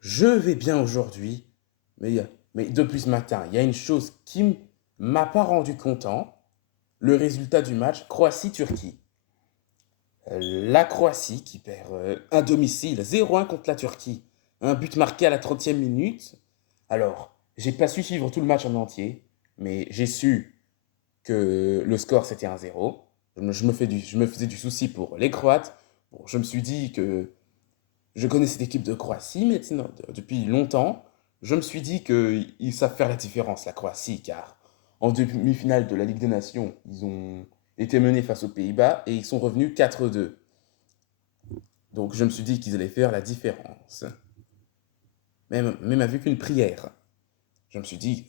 Je vais bien aujourd'hui, mais depuis ce matin, il y a une chose qui m'a pas rendu content, le résultat du match Croatie-Turquie. La Croatie qui perd à domicile 0-1 contre la Turquie. Un but marqué à la 30e minute. Alors, j'ai pas su suivre tout le match en entier, mais j'ai su que le score c'était 1-0. Je me faisais du souci pour les Croates. Bon, je me suis dit que je connais cette équipe de Croatie maintenant depuis longtemps. Je me suis dit qu'ils savent faire la différence, la Croatie, car en demi-finale de la Ligue des Nations, ils ont été menés face aux Pays-Bas et ils sont revenus 4-2. Donc je me suis dit qu'ils allaient faire la différence. Même avec une prière. Je me suis dit,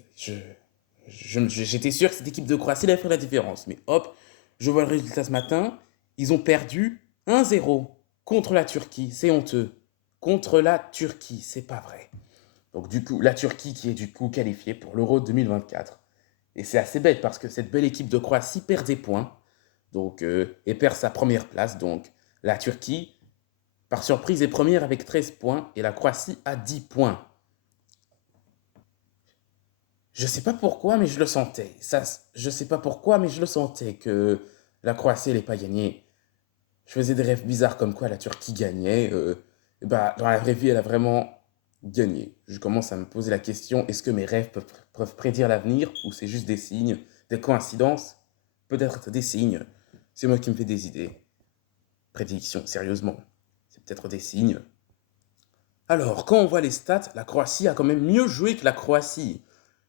j'étais sûr que cette équipe de Croatie allait faire la différence. Mais hop, je vois le résultat ce matin. Ils ont perdu 1-0 contre la Turquie. C'est honteux. Contre la Turquie, c'est pas vrai. Donc du coup, la Turquie qui est du coup qualifiée pour l'Euro 2024. Et c'est assez bête parce que cette belle équipe de Croatie perd des points. Donc, et perd sa première place. Donc la Turquie, par surprise, est première avec 13 points et la Croatie a 10 points. Je sais pas pourquoi, mais je le sentais. Ça, je sais pas pourquoi, mais je le sentais que la Croatie n'allait pas gagner. Je faisais des rêves bizarres comme quoi la Turquie gagnait. Bah, dans la vraie vie, elle a vraiment gagné. Je commence à me poser la question, est-ce que mes rêves peuvent prédire l'avenir ou c'est juste des signes, des coïncidences? Peut-être des signes. C'est moi qui me fais des idées. Prédictions, sérieusement. C'est peut-être des signes. Alors, quand on voit les stats, la Croatie a quand même mieux joué que la Croatie.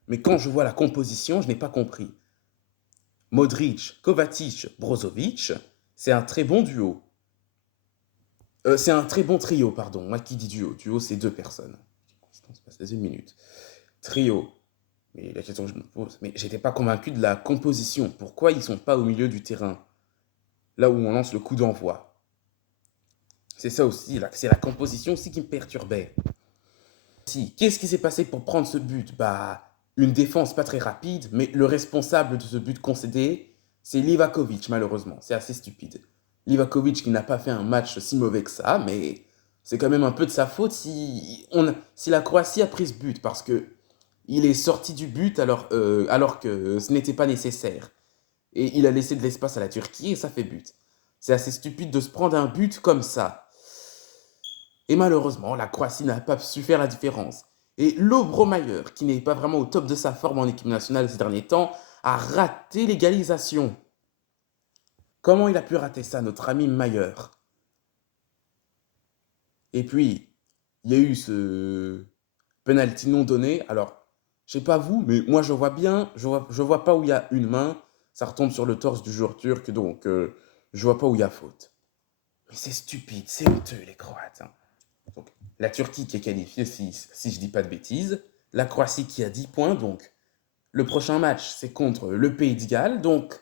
Mais quand je vois la composition, je n'ai pas compris. Modric, Kovacic, Brozovic, c'est un très bon duo. C'est un très bon trio, pardon. Moi qui dis duo. Duo, c'est deux personnes. On se passe les une minute. Trio. Mais la question que je me pose, mais j'étais pas convaincu de la composition. Pourquoi ils sont pas au milieu du terrain, là où on lance le coup d'envoi? C'est ça aussi, là, c'est la composition aussi qui me perturbait. Si, qu'est-ce qui s'est passé pour prendre ce but? Bah, une défense pas très rapide, mais le responsable de ce but concédé, c'est Livakovic, malheureusement. C'est assez stupide. Livakovic qui n'a pas fait un match si mauvais que ça, mais c'est quand même un peu de sa faute si la Croatie a pris ce but, parce que il est sorti du but alors que ce n'était pas nécessaire. Et il a laissé de l'espace à la Turquie et ça fait but. C'est assez stupide de se prendre un but comme ça. Et malheureusement, la Croatie n'a pas su faire la différence. Et Lovro Mayer, qui n'est pas vraiment au top de sa forme en équipe nationale ces derniers temps, a raté l'égalisation. Comment il a pu rater ça, notre ami Mayer? Et puis, il y a eu ce penalty non donné. Alors, je sais pas vous, mais moi je vois bien, je vois pas où il y a une main. Ça retombe sur le torse du joueur turc, donc je vois pas où il y a faute. Mais c'est stupide, c'est honteux les Croates, hein. Donc, la Turquie qui est qualifiée, si je dis pas de bêtises. La Croatie qui a 10 points. Donc, le prochain match, c'est contre le Pays de Galles. Donc,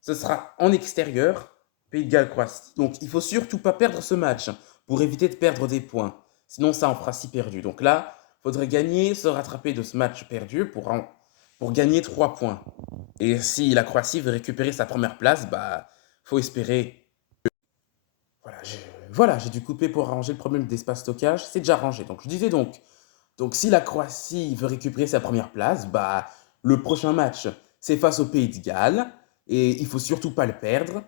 ce sera en extérieur. Pays de Galles-Croatie. Donc, il faut surtout pas perdre ce match pour éviter de perdre des points. Sinon, ça en fera 6 perdus. Donc là, il faudrait gagner, se rattraper de ce match perdu pour gagner 3 points. Et si la Croatie veut récupérer sa première place, bah, faut espérer. Voilà, j'ai dû couper pour arranger le problème d'espace stockage. C'est déjà rangé. Donc, je disais donc si la Croatie veut récupérer sa première place, bah, le prochain match, c'est face au Pays de Galles. Et il faut surtout pas le perdre.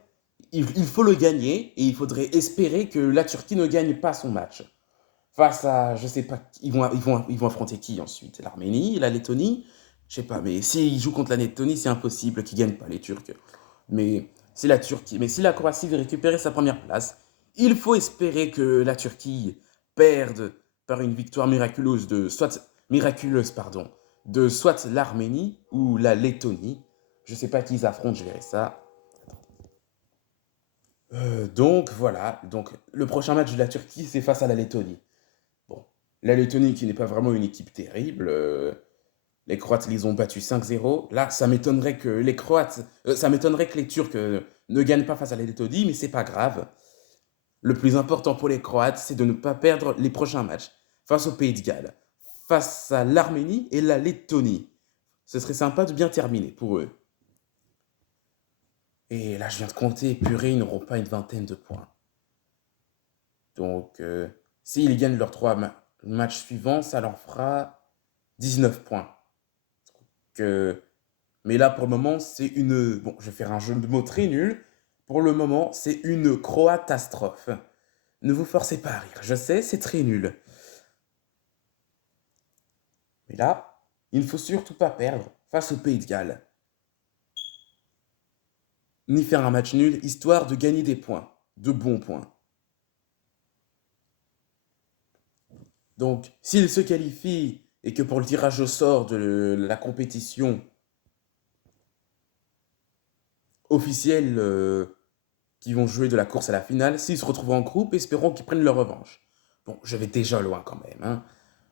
Il faut le gagner. Et il faudrait espérer que la Turquie ne gagne pas son match. Face à, je sais pas, ils vont affronter qui ensuite? L'Arménie, la Lettonie? Je sais pas, mais s'ils jouent contre la Lettonie, c'est impossible qu'ils gagnent pas, les Turcs. Mais si la Croatie veut récupérer sa première place, il faut espérer que la Turquie perde par une victoire miraculeuse, pardon, de soit l'Arménie ou la Lettonie. Je sais pas qui ils affrontent, je verrai ça. Donc voilà, donc le prochain match de la Turquie, c'est face à la Lettonie. Bon, la Lettonie qui n'est pas vraiment une équipe terrible, les Croates les ont battus 5-0. Là, ça m'étonnerait que les Turcs ne gagnent pas face à la Lettonie, mais c'est pas grave. Le plus important pour les Croates, c'est de ne pas perdre les prochains matchs face au Pays de Galles, face à l'Arménie et la Lettonie. Ce serait sympa de bien terminer pour eux. Et là, je viens de compter, purée, ils n'auront pas une vingtaine de points. Donc, s'ils gagnent leurs le match suivant, ça leur fera 19 points. Que... Mais là, pour le moment, c'est une... Bon, je vais faire un jeu de mots très nul. Pour le moment, c'est une croatastrophe. Ne vous forcez pas à rire. Je sais, c'est très nul. Mais là, il ne faut surtout pas perdre face au Pays de Galles. Ni faire un match nul, histoire de gagner des points. De bons points. Donc, s'il se qualifie et que pour le tirage au sort de la compétition officielle qui vont jouer de la course à la finale, s'ils se retrouvent en groupe, espérons qu'ils prennent leur revanche. Bon, je vais déjà loin quand même. Hein.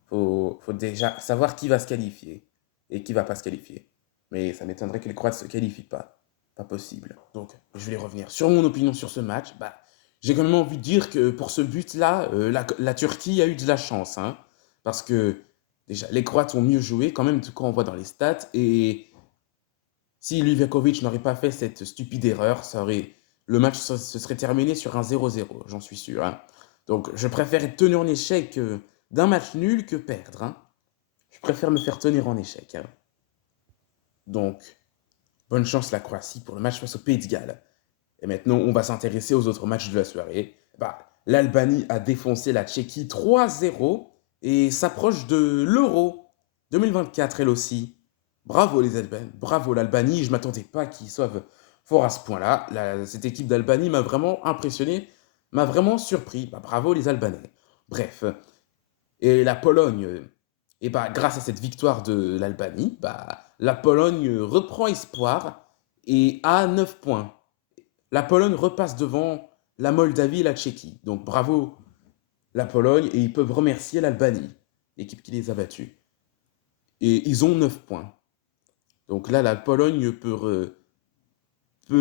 Faut déjà savoir qui va se qualifier et qui va pas se qualifier. Mais ça m'étonnerait que les Croates ne se qualifient pas. Pas possible. Donc, je vais revenir sur mon opinion sur ce match. Bah, j'ai quand même envie de dire que pour ce but-là, la Turquie a eu de la chance. Hein, parce que, déjà, les Croates ont mieux joué, quand même, quand on voit dans les stats. Et si Livakovic n'aurait pas fait cette stupide erreur, le match se serait terminé sur un 0-0, j'en suis sûr. Hein. Donc, je préfère être tenu en échec d'un match nul que perdre. Hein. Je préfère me faire tenir en échec. Hein. Donc, bonne chance la Croatie pour le match face au Pays de Galles. Et maintenant, on va s'intéresser aux autres matchs de la soirée. Bah, l'Albanie a défoncé la Tchéquie 3-0 et s'approche de l'Euro 2024 elle aussi. Bravo les Albanais, bravo l'Albanie, je ne m'attendais pas qu'ils soient forts à ce point-là. Cette équipe d'Albanie m'a vraiment impressionné, m'a vraiment surpris. Bah, bravo les Albanais. Bref, et la Pologne, et bah, grâce à cette victoire de l'Albanie, bah, la Pologne reprend espoir et a 9 points. La Pologne repasse devant la Moldavie et la Tchéquie. Donc bravo la Pologne et ils peuvent remercier l'Albanie, l'équipe qui les a battus. Et ils ont 9 points. Donc là, la Pologne peut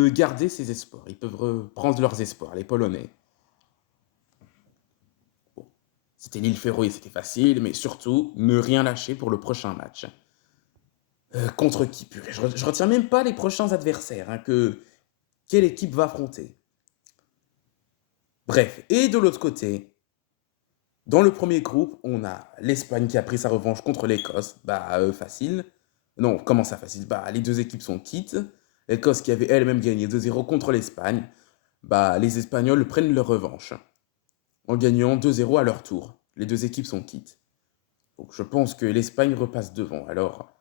garder ses espoirs. Ils peuvent reprendre leurs espoirs, les Polonais. Bon, c'était l'île Féroé, c'était facile, mais surtout, ne rien lâcher pour le prochain match. Contre qui, purée, je retiens même pas les prochains adversaires quelle équipe va affronter. Bref, et de l'autre côté, dans le premier groupe, on a l'Espagne qui a pris sa revanche contre l'Écosse. Bah, facile. Non, comment ça facile? Bah, les deux équipes sont quittes. L'Écosse qui avait elle-même gagné 2-0 contre l'Espagne. Bah, les Espagnols prennent leur revanche en gagnant 2-0 à leur tour. Les deux équipes sont quittes. Donc je pense que l'Espagne repasse devant. Alors,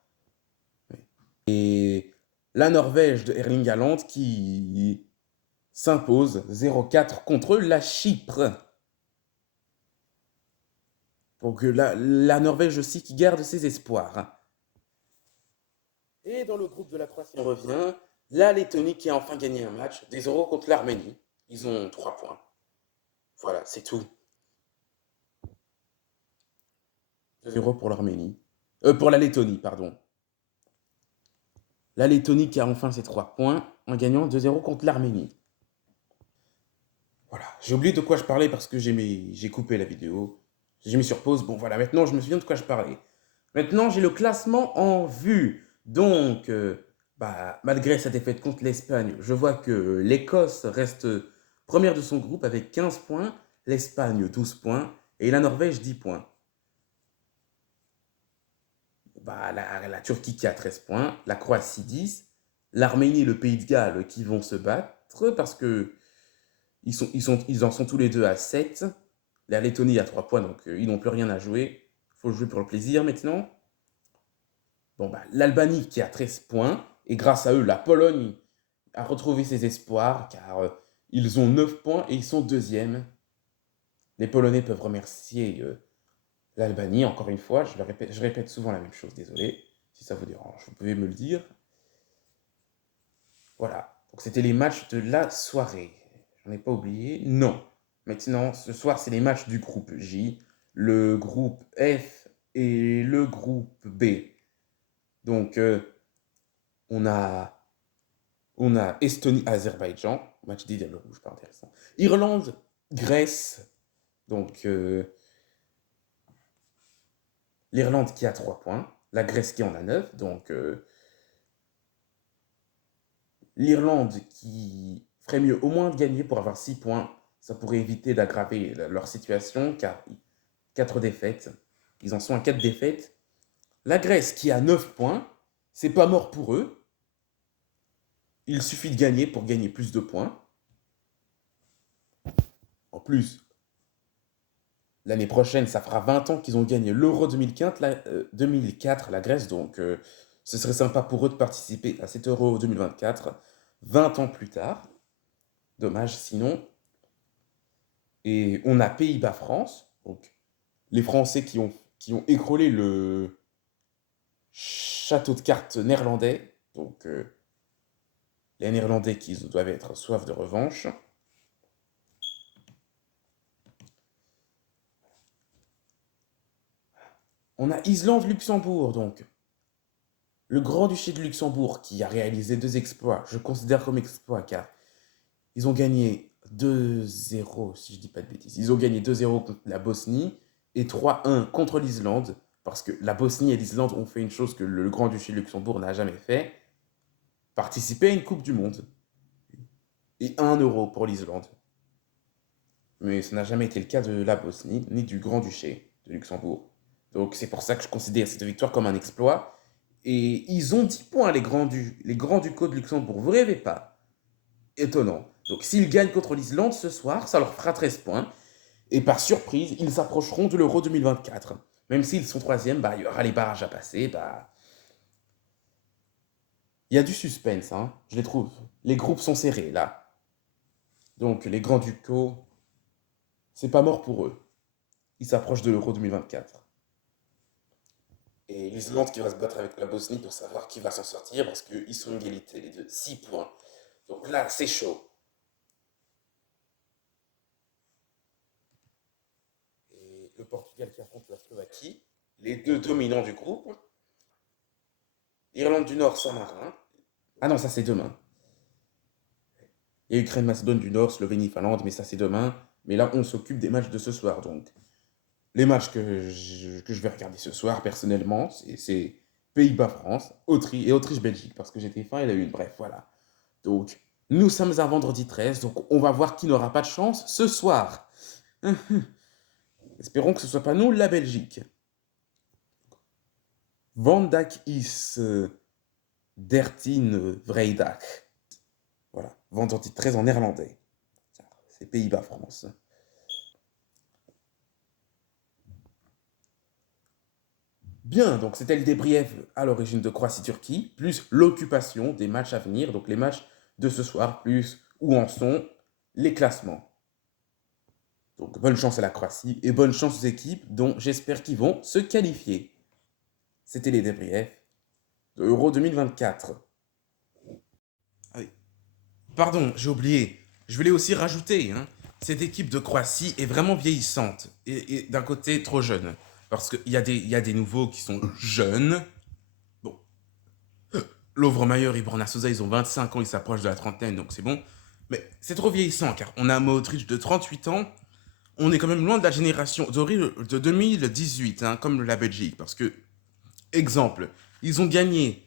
et la Norvège de Erling Haaland qui s'impose 0-4 contre la Chypre. Donc la Norvège aussi qui garde ses espoirs. Et dans le groupe de la Croatie, on revient. La Lettonie qui a enfin gagné un match des euros contre l'Arménie. Ils ont 3 points. Voilà, c'est tout. 2-0 pour l'Arménie. Pour la Lettonie, pardon. La Lettonie qui a enfin ses 3 points en gagnant 2-0 contre l'Arménie. Voilà, j'ai oublié de quoi je parlais parce que j'ai coupé la vidéo. J'ai mis sur pause. Bon, voilà, maintenant je me souviens de quoi je parlais. Maintenant, j'ai le classement en vue. Donc, bah, malgré sa défaite contre l'Espagne, je vois que l'Écosse reste première de son groupe avec 15 points, l'Espagne 12 points et la Norvège 10 points. Bah, la Turquie qui a 13 points, la Croatie 10, l'Arménie et le Pays de Galles qui vont se battre parce que ils en sont tous les deux à 7. La Lettonie a 3 points, donc ils n'ont plus rien à jouer. Il faut jouer pour le plaisir maintenant. Bon, bah, l'Albanie qui a 13 points, et grâce à eux, la Pologne a retrouvé ses espoirs, car ils ont 9 points et ils sont deuxièmes. Les Polonais peuvent remercier l'Albanie, encore une fois, je répète souvent la même chose, désolé, si ça vous dérange, vous pouvez me le dire. Voilà, donc c'était les matchs de la soirée. J'en ai pas oublié, non. Maintenant, ce soir, c'est les matchs du groupe J, le groupe F et le groupe B. Donc, on a, on a Estonie-Azerbaïdjan, match des Diables Rouges, pas intéressant. Irlande-Grèce, donc l'Irlande qui a 3 points, la Grèce qui en a 9, donc l'Irlande qui ferait mieux au moins de gagner pour avoir 6 points, ça pourrait éviter d'aggraver leur situation, car 4 défaites. Ils en sont à 4 défaites. La Grèce qui a 9 points, c'est pas mort pour eux. Il suffit de gagner pour gagner plus de points. En plus, l'année prochaine, ça fera 20 ans qu'ils ont gagné l'Euro 2004, la Grèce, donc ce serait sympa pour eux de participer à cet Euro 2024, 20 ans plus tard. Dommage sinon. Et on a Pays-Bas-France, donc les Français qui ont écrolé le château de cartes néerlandais, donc les Néerlandais qui doivent être soif de revanche. On a Islande-Luxembourg, donc le Grand-Duché de Luxembourg qui a réalisé 2 exploits, je considère comme exploits car ils ont gagné 2-0, si je dis pas de bêtises. Ils ont gagné 2-0 contre la Bosnie et 3-1 contre l'Islande, parce que la Bosnie et l'Islande ont fait une chose que le Grand-Duché de Luxembourg n'a jamais fait, participer à une Coupe du Monde. Et 1 euro pour l'Islande. Mais ça n'a jamais été le cas de la Bosnie, ni du Grand-Duché de Luxembourg. Donc c'est pour ça que je considère cette victoire comme un exploit. Et ils ont 10 points, les Grands-Ducaux de Luxembourg. Vous rêvez pas? Étonnant. Donc s'ils gagnent contre l'Islande ce soir, ça leur fera 13 points. Et par surprise, ils s'approcheront de l'Euro 2024. Même s'ils sont troisième, bah, il y aura les barrages à passer. Bah, il y a du suspense, hein, je les trouve. Les groupes sont serrés, là. Donc les Grands-Ducaux, c'est pas mort pour eux. Ils s'approchent de l'Euro 2024. Et l'Islande qui va se battre avec la Bosnie pour savoir qui va s'en sortir, parce qu'ils sont égalité, les deux. 6 points. Donc là, c'est chaud. Et le Portugal qui affronte la Slovaquie, les deux dominants du groupe. L'Irlande du Nord, Saint-Marin. Ah non, ça c'est demain. Il y a Ukraine, Macédoine du Nord, Slovénie, Finlande, mais ça c'est demain. Mais là, on s'occupe des matchs de ce soir. Donc, les matchs que je vais regarder ce soir, personnellement, c'est Pays-Bas-France, Autriche et Autriche-Belgique, parce que j'étais fin et la une. Bref, voilà. Donc, nous sommes à vendredi 13, donc on va voir qui n'aura pas de chance ce soir. Espérons que ce soit pas nous, la Belgique. Van Dijk is 13 vrijdag. Voilà, vendredi 13 en néerlandais. C'est Pays-Bas-France. Bien, donc c'était le débrief à l'origine de Croatie-Turquie, plus l'occupation des matchs à venir, donc les matchs de ce soir, plus où en sont les classements. Donc bonne chance à la Croatie et bonne chance aux équipes dont j'espère qu'ils vont se qualifier. C'était les débriefs de Euro 2024. Ah oui. Pardon, j'ai oublié. Je voulais aussi rajouter, hein, cette équipe de Croatie est vraiment vieillissante et d'un côté trop jeune. Parce qu'il y a des nouveaux qui sont jeunes. Bon, Lovre-Mayer et Borna Souza, ils ont 25 ans, ils s'approchent de la trentaine, donc c'est bon. Mais c'est trop vieillissant, car on a Modric de 38 ans. On est quand même loin de la génération de 2018, hein, comme la Belgique. Parce que, exemple, ils ont gagné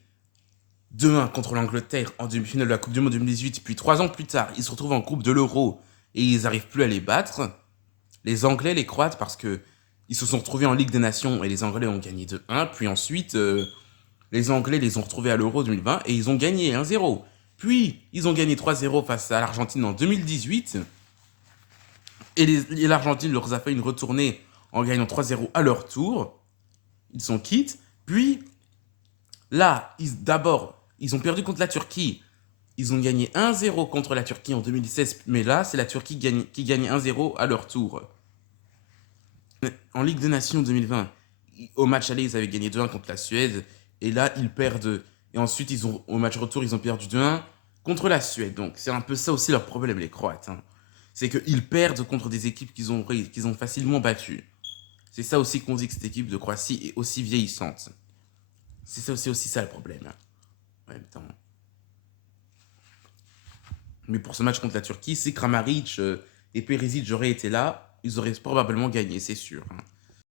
2-1 contre l'Angleterre en demi-finale de la Coupe du Monde 2018. Puis 3 ans plus tard, ils se retrouvent en groupe de l'Euro et ils n'arrivent plus à les battre. Les Anglais, les Croates, parce que ils se sont retrouvés en Ligue des Nations et les Anglais ont gagné 2-1. Puis ensuite, les Anglais les ont retrouvés à l'Euro 2020 et ils ont gagné 1-0. Puis, ils ont gagné 3-0 face à l'Argentine en 2018. Et l'Argentine leur a fait une retournée en gagnant 3-0 à leur tour. Ils sont quittes. Puis, là, d'abord, ils ont perdu contre la Turquie. Ils ont gagné 1-0 contre la Turquie en 2016. Mais là, c'est la Turquie qui gagne 1-0 à leur tour. En Ligue des Nations 2020, au match aller, ils avaient gagné 2-1 contre la Suède. Et là, ils perdent. Et ensuite, au match retour, ils ont perdu 2-1 contre la Suède. Donc, c'est un peu ça aussi leur problème, les Croates. Hein. C'est qu'ils perdent contre des équipes qu'ils ont facilement battues. C'est ça aussi qu'on dit que cette équipe de Croatie est aussi vieillissante. C'est aussi ça le problème. Hein. En même temps. Mais pour ce match contre la Turquie, si Kramaric et Perisic auraient été là, ils auraient probablement gagné, c'est sûr. Hein.